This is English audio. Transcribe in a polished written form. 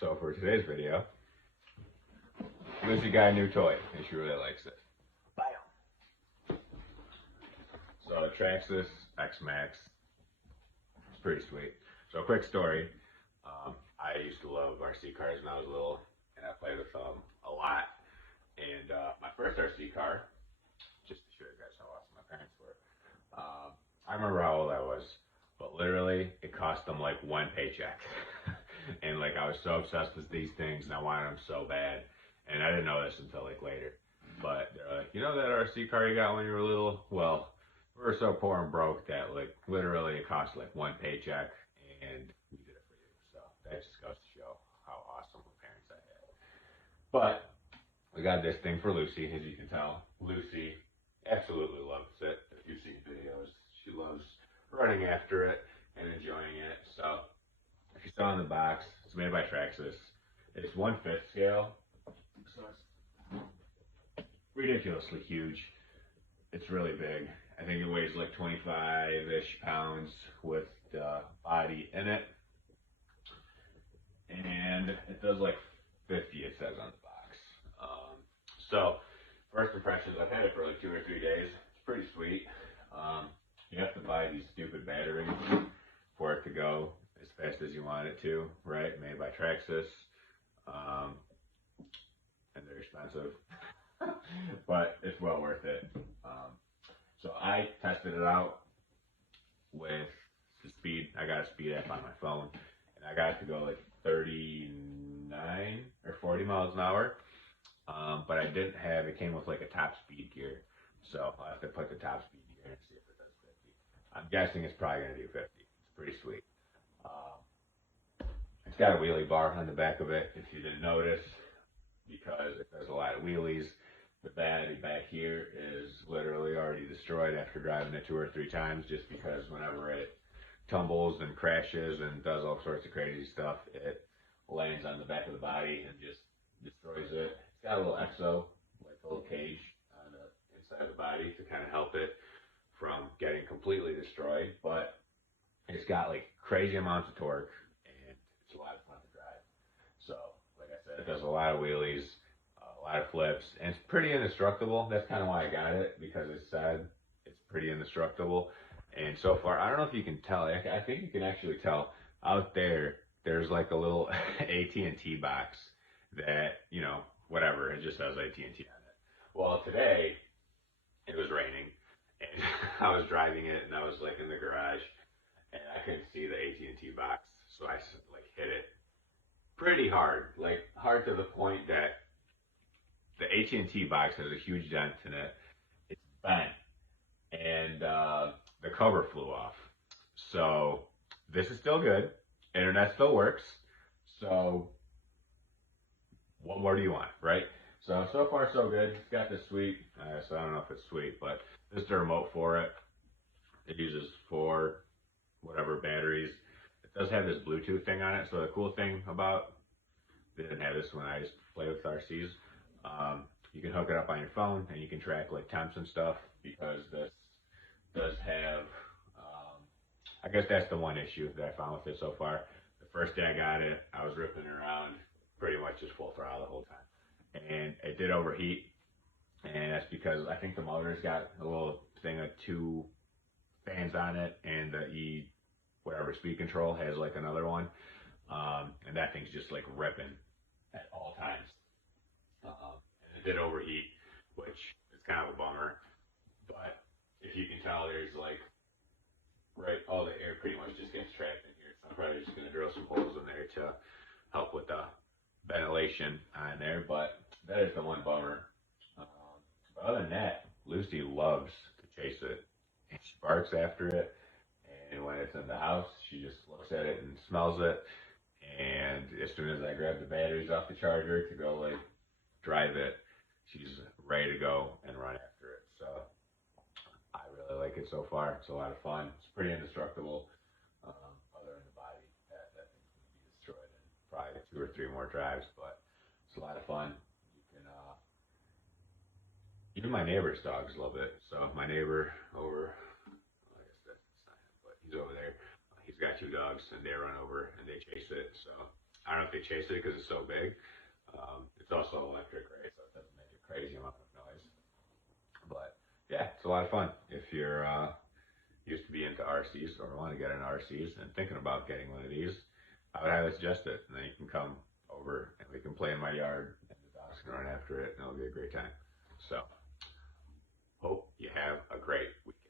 So for today's video, Lucy got a new toy and she really likes it. Bam! So Traxxas X Maxx. It's pretty sweet. So quick story. I used to love RC cars when I was little, and I played with them a lot. And my first RC car, just to show you guys how awesome my parents were, I remember how old I was, but literally it cost them like one paycheck. And like I was so obsessed with these things and I wanted them so bad. And I didn't know this until like later. But they're like, you know that RC car you got when you were little? Well, we were so poor and broke that like literally it cost like one paycheck and we did it for you. So that just goes to show how awesome of parents I had. But we got this thing for Lucy, as you can tell. Lucy absolutely loves it. If you've seen videos, she loves running after it and enjoying it. So if you saw in the box, it's made by Traxxas. It's 1/5 scale, so it's ridiculously huge. It's really big. I think it weighs like 25-ish pounds with the body in it. And it does like 50, it says on the box. So, first impressions, I've had it for like 2 or 3 days. It's pretty sweet. You have to buy these stupid batteries for it to go as fast as you want it to, right? Made by Traxxas. And they're expensive, but it's well worth it. So I tested it out with the speed. I got a speed app on my phone, and I got it to go like 39 or 40 miles an hour. But I didn't have, it came with like a top speed gear. So I'll have to put the top speed gear and see if it does 50. I'm guessing it's probably going to do 50. It's pretty sweet. It's got a wheelie bar on the back of it, if you didn't notice, because it does a lot of wheelies. The battery back here is literally already destroyed after driving it 2 or 3 times, just because whenever it tumbles and crashes and does all sorts of crazy stuff, it lands on the back of the body and just destroys it. It's got a little exo, like a little cage on the inside of the body to kind of help it from getting completely destroyed, but it's got like crazy amounts of torque and it's a lot of fun to drive. So, like I said, it does a lot of wheelies, a lot of flips, and it's pretty indestructible. That's kind of why I got it, because it said it's pretty indestructible. And so far, I don't know if you can tell. I think you can actually tell out there. There's like a little AT&T box that, you know, whatever. It just says AT&T on it. Well, today it was raining, and I was driving it, and I was like in the garage, and I couldn't see the AT&T box, so I like hit it pretty hard, like hard to the point that the AT&T box has a huge dent in it. It's bent, and the cover flew off. So this is still good. Internet still works. So what more do you want, right? So far so good. It's got this sweet, so I don't know if it's sweet, but this is the remote for it. It uses 4 whatever batteries. It does have this Bluetooth thing on it. So the cool thing about, they didn't have this when I used to play with RCs. You can hook it up on your phone and you can track like temps and stuff, because this does have, I guess that's the one issue that I found with it so far. The first day I got it, I was ripping around pretty much just full throttle the whole time. And it did overheat. And that's because I think the motor's got a little thing of 2 fans on it, and the whatever speed control has like another one. And that thing's just like ripping at all times. And it did overheat, which is kind of a bummer. But if you can tell, there's like, right, all the air pretty much just gets trapped in here. So I'm probably just going to drill some holes in there to help with the ventilation on there. But that is the one bummer. But other than that, Lucy loves to chase it. And she barks after it. And when it's in the house, she just looks at it and smells it. And as soon as I grab the batteries off the charger to go like drive it, she's ready to go and run after it. So I really like it so far. It's a lot of fun. It's pretty indestructible. Other than the body, that thing's going to be destroyed in probably 2 or 3 more drives. But it's a lot of fun. You can even my neighbor's dogs love it. So my neighbor over, I guess that's not him, but he's over there. He's got 2 dogs, and they run over and they chase it. So I don't know if they chase it because it's so big. It's also electric, right? So it doesn't make a crazy amount of noise. But yeah, it's a lot of fun. If you're used to be into RCs or want to get an RCs and thinking about getting one of these, I would highly suggest it. And then you can come over and we can play in my yard and the dogs can run after it and it'll be a great time. So hope you have a great week.